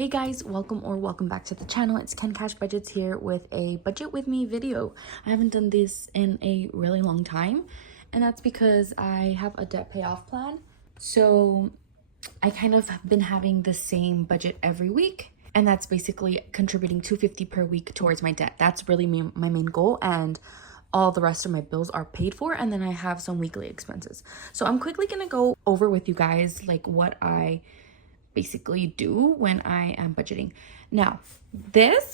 Hey guys, welcome back to the channel. It's Ken Cash Budgets here with a budget with me video. I haven't done this in a really long time, and that's because I have a debt payoff plan. So I kind of have been having the same budget every week, and that's basically contributing $250 per week towards my debt. That's really my main goal, and all the rest of my bills are paid for, and then I have some weekly expenses. So I'm quickly gonna go over with you guys like what I basically do when I am budgeting. Now,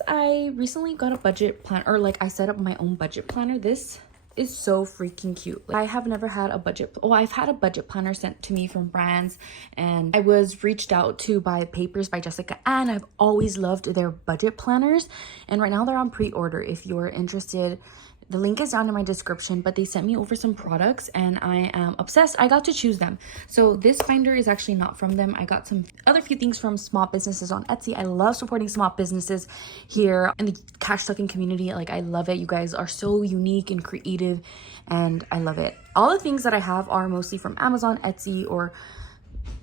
I recently got a budget plan, or like I set up my own budget planner. This is so freaking cute. I have never had a budget. Oh, I've had a budget planner sent to me from brands, and I was reached out to by Papers by Jessica, and I've always loved their budget planners. And right now they're on pre-order. If you're interested, the link is down in my description, but they sent me over some products and I am obsessed. I got to choose them. So this binder is actually not from them. I got some other few things from small businesses on Etsy. I love supporting small businesses here in the cash stuffing community. Like, I love it. You guys are so unique and creative, and I love it. All the things that I have are mostly from Amazon, Etsy, or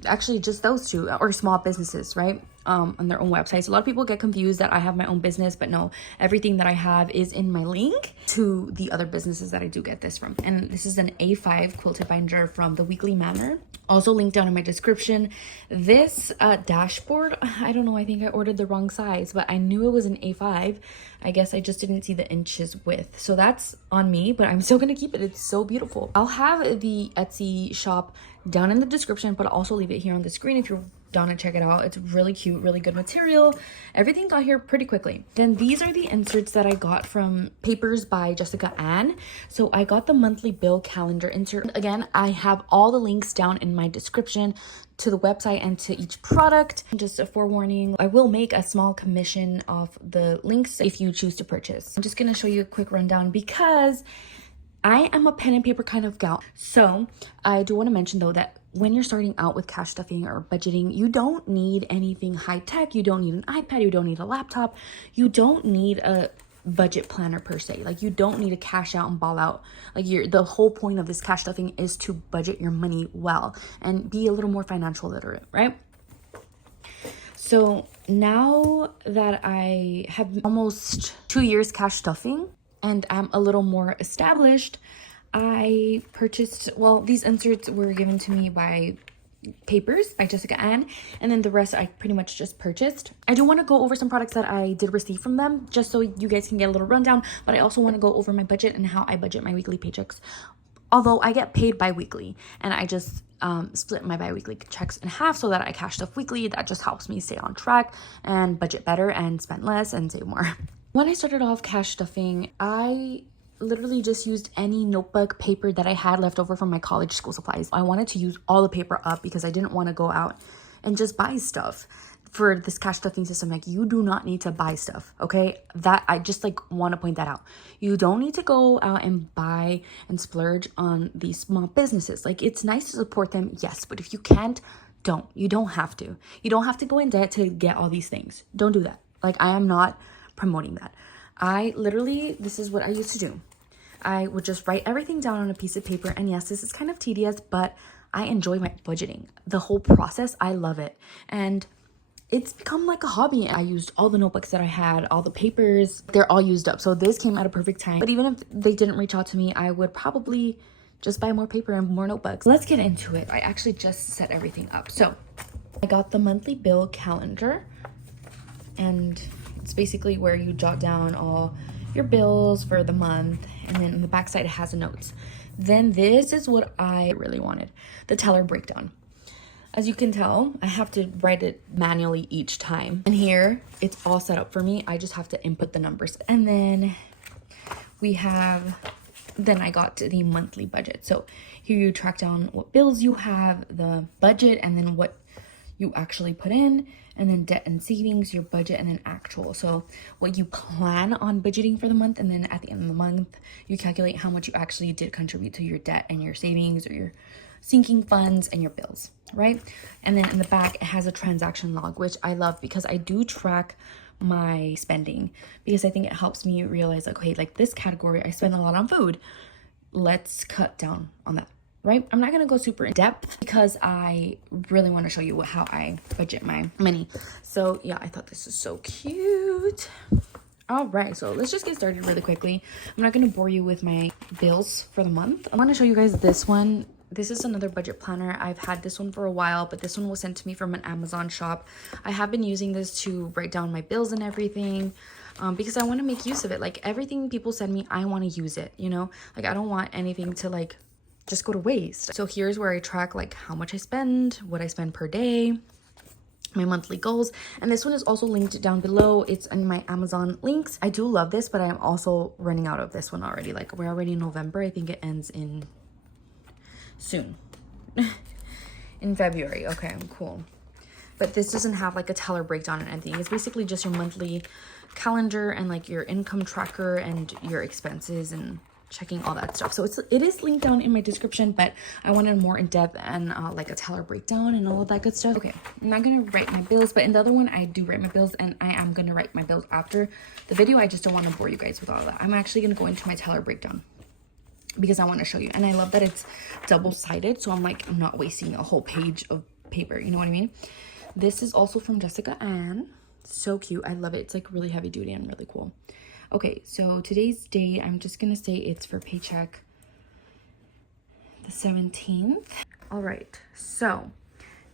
actually just those two, or small businesses, right? On their own websites. A lot of people get confused that I have my own business, but no, everything that I have is in my link to the other businesses that I do get this from. And this is an A5 quilted binder from the Weekly Manor, also linked down in my description. This dashboard, I don't know, I think I ordered the wrong size, but I knew it was an A5. I guess I just didn't see the inches width, so that's on me, but I'm still gonna keep it. It's so beautiful. I'll have the Etsy shop down in the description, but I'll also leave it here on the screen if you're down and check it out. It's really cute, really good material. Everything got here pretty quickly. Then these are the inserts that I got from Papers by Jessica Ann. So I got the monthly bill calendar insert. Again, I have all the links down in my description to the website and to each product. Just a forewarning, I will make a small commission off the links if you choose to purchase. I'm just gonna show you a quick rundown because I am a pen and paper kind of gal. So I do want to mention though that when you're starting out with cash stuffing or budgeting, you don't need anything high tech. You don't need an iPad. You don't need a laptop. You don't need a budget planner per se. Like, you don't need to cash out and ball out. Like, the whole point of this cash stuffing is to budget your money well and be a little more financial literate, right? So now that I have almost 2 years cash stuffing and I'm a little more established, I purchased, well, these inserts were given to me by Papers by Jessica Ann, and then the rest I pretty much just purchased. I do want to go over some products that I did receive from them, just so you guys can get a little rundown, but I also want to go over my budget and how I budget my weekly paychecks. Although I get paid bi-weekly, and I just split my bi-weekly checks in half so that I cash stuff weekly. That just helps me stay on track and budget better and spend less and save more. When I started off cash stuffing, I literally just used any notebook paper that I had left over from my college school supplies. I wanted to use all the paper up because I didn't want to go out and just buy stuff for this cash stuffing system. Like, you do not need to buy stuff, okay? That I just like want to point that out. You don't need to go out and buy and splurge on these small businesses. Like, it's nice to support them, yes, but if you can't, don't. You don't have to. You don't have to go in debt to get all these things. Don't do that. Like, I am not promoting that. This is what I used to do. I would just write everything down on a piece of paper. And yes, this is kind of tedious, but I enjoy my budgeting. The whole process, I love it. And it's become like a hobby. I used all the notebooks that I had, all the papers, they're all used up. So this came at a perfect time. But even if they didn't reach out to me, I would probably just buy more paper and more notebooks. Let's get into it. I actually just set everything up. So I got the monthly bill calendar, and it's basically where you jot down all your bills for the month, and then on the back side it has the notes. Then this is what I really wanted, the teller breakdown. As you can tell, I have to write it manually each time, and here it's all set up for me. I just have to input the numbers, and then I got to the monthly budget. So here you track down what bills you have, the budget, and then what you actually put in, and then debt and savings, your budget, and then actual. So what you plan on budgeting for the month, and then at the end of the month, you calculate how much you actually did contribute to your debt and your savings or your sinking funds and your bills, right? And then in the back, it has a transaction log, which I love because I do track my spending, because I think it helps me realize, like, okay, like this category, I spend a lot on food. Let's cut down on that. right? I'm not gonna go super in depth because I really want to show you how I budget my money. So yeah, I thought this was so cute. All right, so let's just get started really quickly. I'm not gonna bore you with my bills for the month. I want to show you guys this one. This is another budget planner. I've had this one for a while, but this one was sent to me from an Amazon shop. I have been using this to write down my bills and everything, because I want to make use of it. Like everything people send me, I want to use it, you know? Like I don't want anything to like just go to waste. So here's where I track like how much I spend, what I spend per day, my monthly goals. And this one is also linked down below. It's in my Amazon links. I do love this, but I'm also running out of this one already. Like we're already in November. I think it ends in soon. In February. Okay, cool. But this doesn't have like a teller breakdown and anything. It's basically just your monthly calendar and like your income tracker and your expenses and checking all that stuff. So it is linked down in my description, but I wanted more in depth and like a teller breakdown and all of that good stuff. Okay, I'm not gonna write my bills, but in the other one I do write my bills, and I am gonna write my bills after the video. I just don't want to bore you guys with all of that. I'm actually gonna go into my teller breakdown because I want to show you, and I love that it's double-sided, so I'm not wasting a whole page of paper, you know what I mean? This is also from Jessica Ann. So cute. I love it. It's like really heavy duty and really cool. Okay, so today's date, I'm just gonna say it's for Paycheck the 17th. All right, so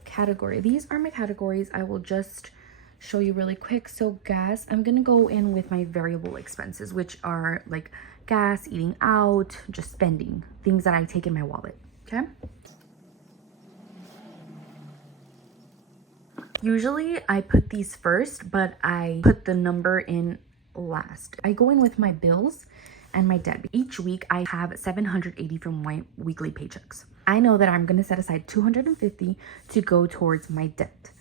category. These are my categories. I will just show you really quick. So gas, I'm gonna go in with my variable expenses, which are like gas, eating out, just spending, things that I take in my wallet, okay? Usually I put these first, but I put the number in last. I go in with my bills and my debt. Each week I have $780 from my weekly paychecks. I know that I'm going to set aside $250 to go towards my debt.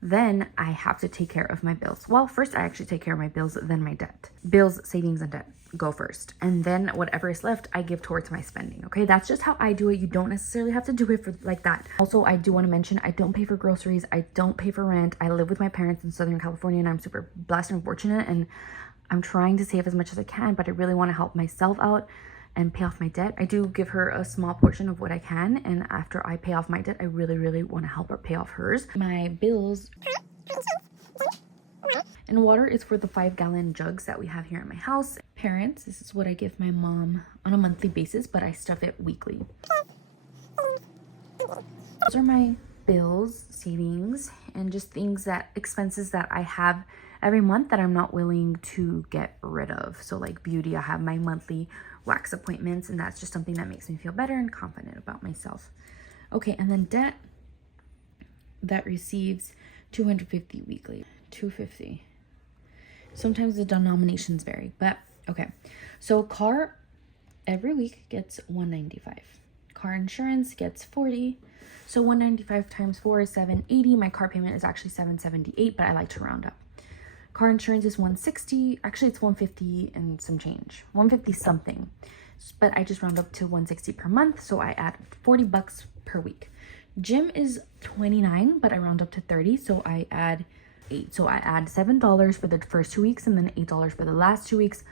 Then I have to take care of my bills. Well, first I actually take care of my bills, then my debt. Bills, savings, and debt go first. And then whatever is left, I give towards my spending. Okay, that's just how I do it. You don't necessarily have to do it for like that. Also, I do want to mention, I don't pay for groceries. I don't pay for rent. I live with my parents in Southern California, and I'm super blessed and fortunate. And I'm trying to save as much as I can, but I really want to help myself out and pay off my debt. I do give her a small portion of what I can, and after I pay off my debt, I really want to help her pay off hers. My bills and water is for the 5-gallon jugs that we have here in my house. Parents, this is what I give my mom on a monthly basis, but I stuff it weekly. Those are my bills, savings, and just expenses that I have every month that I'm not willing to get rid of. So like beauty, I have my monthly wax appointments, and that's just something that makes me feel better and confident about myself. Okay, and then debt, that receives $250 weekly. $250. Sometimes the denominations vary, but okay. So car every week gets $195. Car insurance gets $40. So $195 times 4 is $780. My car payment is actually $778, but I like to round up. Car insurance is $160. Actually, it's $150 and some change. $150 something. But I just round up to $160 per month, so I add $40 per week. Gym is $29, but I round up to $30, so I add $8. So I add $7 for the first 2 weeks and then $8 for the last 2 weeks,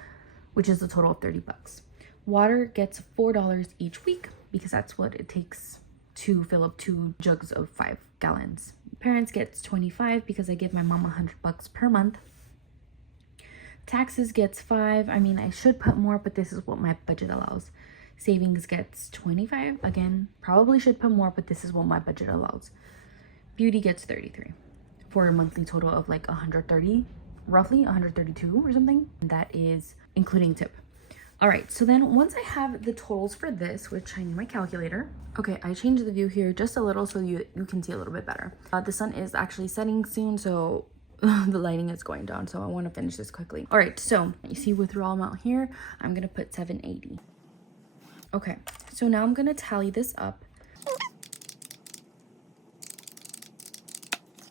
which is a total of $30. Water gets $4 each week because that's what it takes to fill up 2 jugs of 5 gallons. Parents gets $25 because I give my mom $100 per month. Taxes gets $5. I mean, I should put more, but this is what my budget allows. Savings gets $25. Again, probably should put more, but this is what my budget allows. Beauty gets $33 for a monthly total of like $130, roughly $132 or something. And that is including tip. All right, so then once I have the totals for this, which I need my calculator. Okay, I changed the view here just a little so you can see a little bit better. The sun is actually setting soon, so the lighting is going down, so I want to finish this quickly. All right, so you see withdrawal amount here, I'm gonna put $780. Okay, so now I'm gonna tally this up.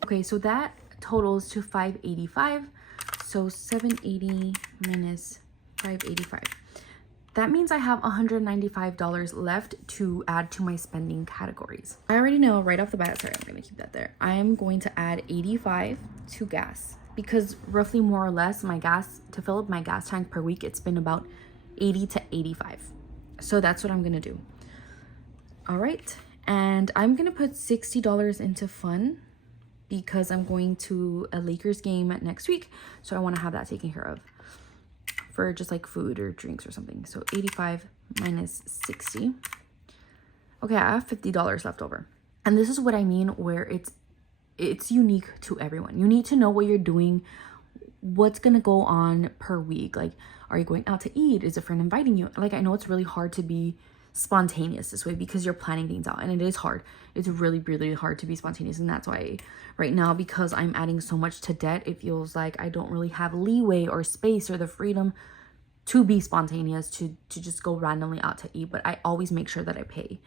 Okay, so that totals to $585. So $780 minus $585. That means I have $195 left to add to my spending categories. I already know right off the bat, sorry, I'm gonna keep that there. I am going to add $85 to gas because roughly more or less my gas, to fill up my gas tank per week, it's been about $80 to $85. So that's what I'm gonna do. All right, and I'm gonna put $60 into fun because I'm going to a Lakers game next week, so I want to have that taken care of for just like food or drinks or something. So 85 minus 60. Okay, I have $50 left over. And this is what I mean, where it's unique to everyone. You need to know what you're doing, what's gonna go on per week. Like, are you going out to eat? Is a friend inviting you? Like, I know it's really hard to be spontaneous this way because you're planning things out, and it is hard. It's really, really hard to be spontaneous, and that's why right now, because I'm adding so much to debt, it feels like I don't really have leeway or space or the freedom to be spontaneous, to just go randomly out to eat. But I always make sure that I pay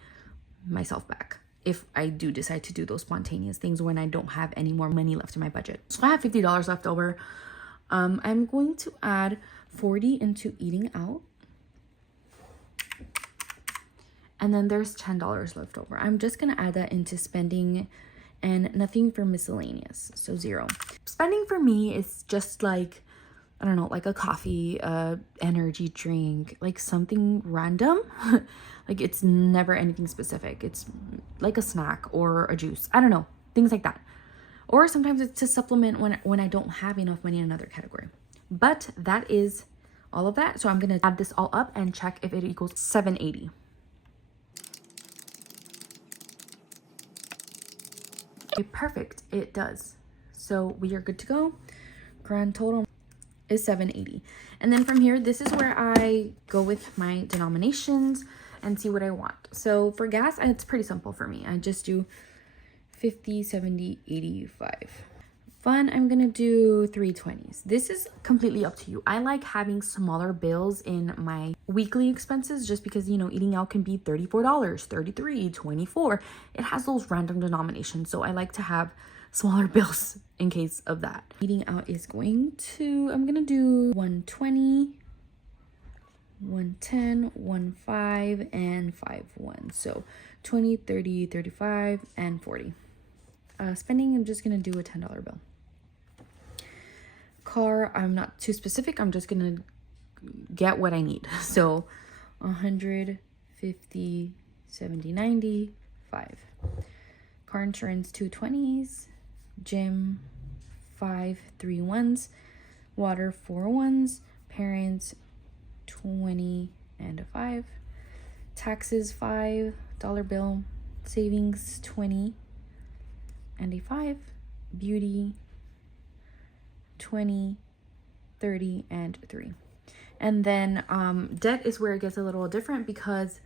myself back if I do decide to do those spontaneous things when I don't have any more money left in my budget. So I have $50 left over. I'm going to add 40 into eating out. And then there's $10 left over. I'm just gonna add that into spending and nothing for miscellaneous, so 0. Spending for me is just like, I don't know, like a coffee, energy drink, like something random. Like, it's never anything specific. It's like a snack or a juice. I don't know, things like that. Or sometimes it's to supplement when I don't have enough money in another category. But that is all of that. So I'm gonna add this all up and check if it equals $780. Okay, perfect, it does. So we are good to go. Grand total is $780. And then from here, this is where I go with my denominations and see what I want. So for gas, it's pretty simple for me. I just do 50, 70, 85. Fun, I'm gonna do 320s. This is completely up to you. I like having smaller bills in my weekly expenses just because, you know, eating out can be $34, $33, $24. It has those random denominations, so I like to have smaller bills in case of that. Eating out is going to, I'm gonna do 120, 110, 15, and 51. So 20, 30, 35, and 40. Spending, I'm just gonna do a $10 bill. Car, I'm not too specific. I'm just gonna get what I need. So 100, 50, 70, 90, 5. Car insurance, 2 20s. Gym, 5 3 1s. Water, 4 1s. Parents, 20 and a 5. Taxes, $5 bill. Savings, 20 and a 5. Beauty, 20, 30, and 3. And then debt is where it gets a little different because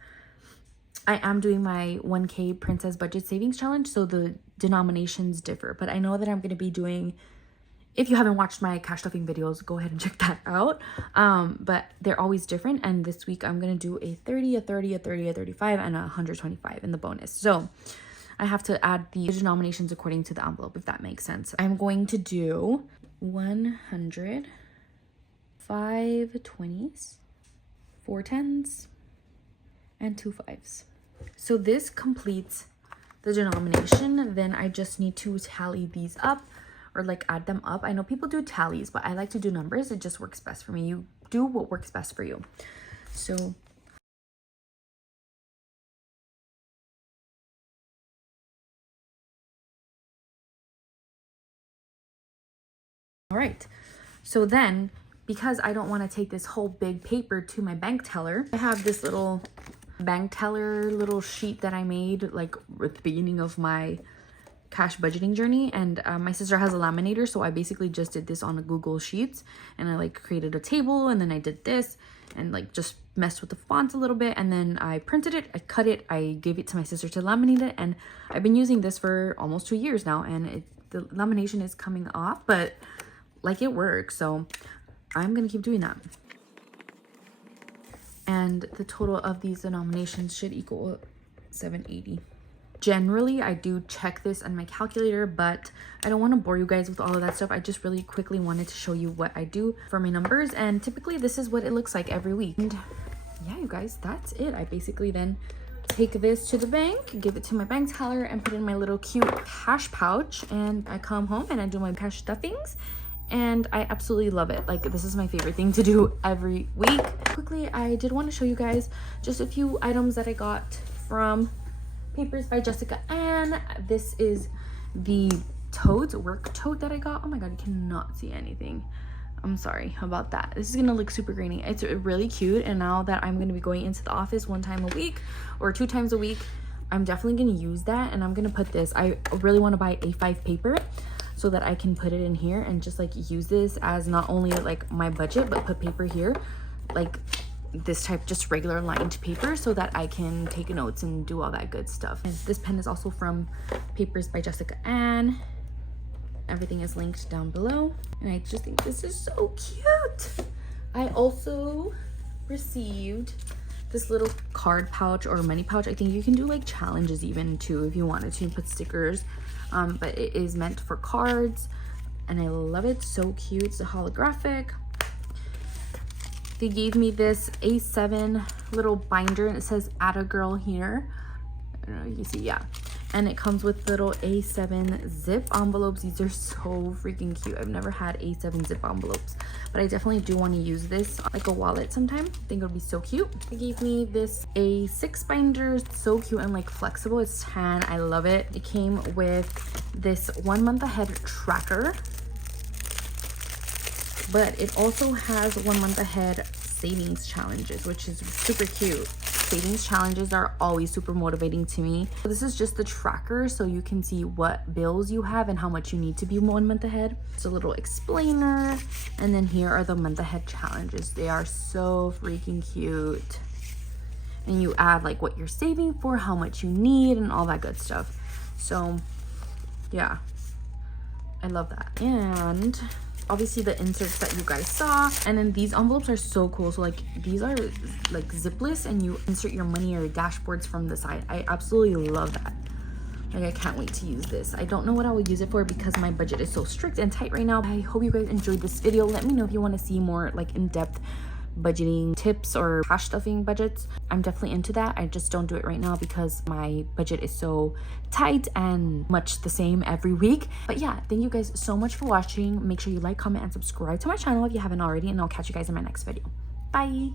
I am doing my 1K Princess Budget Savings Challenge, so the denominations differ. But I know that I'm going to be doing, if you haven't watched my cash stuffing videos, go ahead and check that out. But they're always different. And this week I'm going to do a 30, a 30, a 30, a 35, and a 125 in the bonus. So I have to add the denominations according to the envelope, if that makes sense. I'm going to do 100, 5 20s, 4 10s, and 2 5s. So this completes the denomination. Then I just need to tally these up, or like add them up. I know people do tallies, but I like to do numbers. It just works best for me. You do what works best for you. So all right, so then, because I don't want to take this whole big paper to my bank teller, I have this little bank teller little sheet that I made like at the beginning of my cash budgeting journey. And my sister has a laminator, so I basically just did this on a Google Sheets, and I like created a table, and then I did this and like just messed with the fonts a little bit, and then I printed it, I cut it, I gave it to my sister to laminate it, and I've been using this for almost 2 years now, and the lamination is coming off, but like it works, so I'm gonna keep doing that. And the total of these denominations should equal 780. Generally, I do check this on my calculator, but I don't want to bore you guys with all of that stuff. I just really quickly wanted to show you what I do for my numbers, and typically this is what it looks like every week. And yeah, you guys, that's it. I basically then take this to the bank, give it to my bank teller, and put it in my little cute cash pouch, and I come home and I do my cash stuffings. And I absolutely love it. Like, this is my favorite thing to do every week. Quickly, I did want to show you guys just a few items that I got from Papers by Jessica Ann. This is the work tote that I got. Oh my god, I cannot see anything. I'm sorry about that. This is gonna look super grainy. It's really cute, and now that I'm gonna be going into the office 1 time a week or 2 times a week, I'm definitely gonna use that, and I'm gonna put this. I really want to buy A5 paper so that I can put it in here and just like use this as not only like my budget, but put paper here, like this type, just regular lined paper, so that I can take notes and do all that good stuff. And this pen is also from Papers by Jessica Ann. Everything is linked down below, and I just think this is so cute. I also received this little card pouch or money pouch. I think you can do like challenges even too if you wanted to, put stickers, but it is meant for cards, and I love it. So cute. It's a holographic. They gave me this A7 little binder, and it says "Atta Girl" here. I don't know if you see, yeah. And it comes with little A7 zip envelopes. These are so freaking cute. I've never had A7 zip envelopes, but I definitely do want to use this like a wallet sometime. I think it would be so cute. They gave me this A6 binder. It's so cute and like flexible. It's tan. I love it. It came with this 1 month ahead tracker, but it also has 1 month ahead savings challenges, which is super cute. Savings challenges are always super motivating to me. So this is just the tracker, so you can see what bills you have and how much you need to be 1 month ahead. It's a little explainer, and then here are the month ahead challenges. They are so freaking cute, and you add like what you're saving for, how much you need, and all that good stuff. So yeah, I love that. And obviously the inserts that you guys saw, and then these envelopes are so cool. So like these are like zipless, and you insert your money or dashboards from the side. I absolutely love that. Like I can't wait to use this. I don't know what I will use it for because my budget is so strict and tight right now. I hope you guys enjoyed this video. Let me know if you want to see more like in-depth budgeting tips or cash stuffing budgets. I'm definitely into that. I just don't do it right now because my budget is so tight and much the same every week. But yeah, thank you guys so much for watching. Make sure you like, comment, and subscribe to my channel if you haven't already, and I'll catch you guys in my next video. Bye.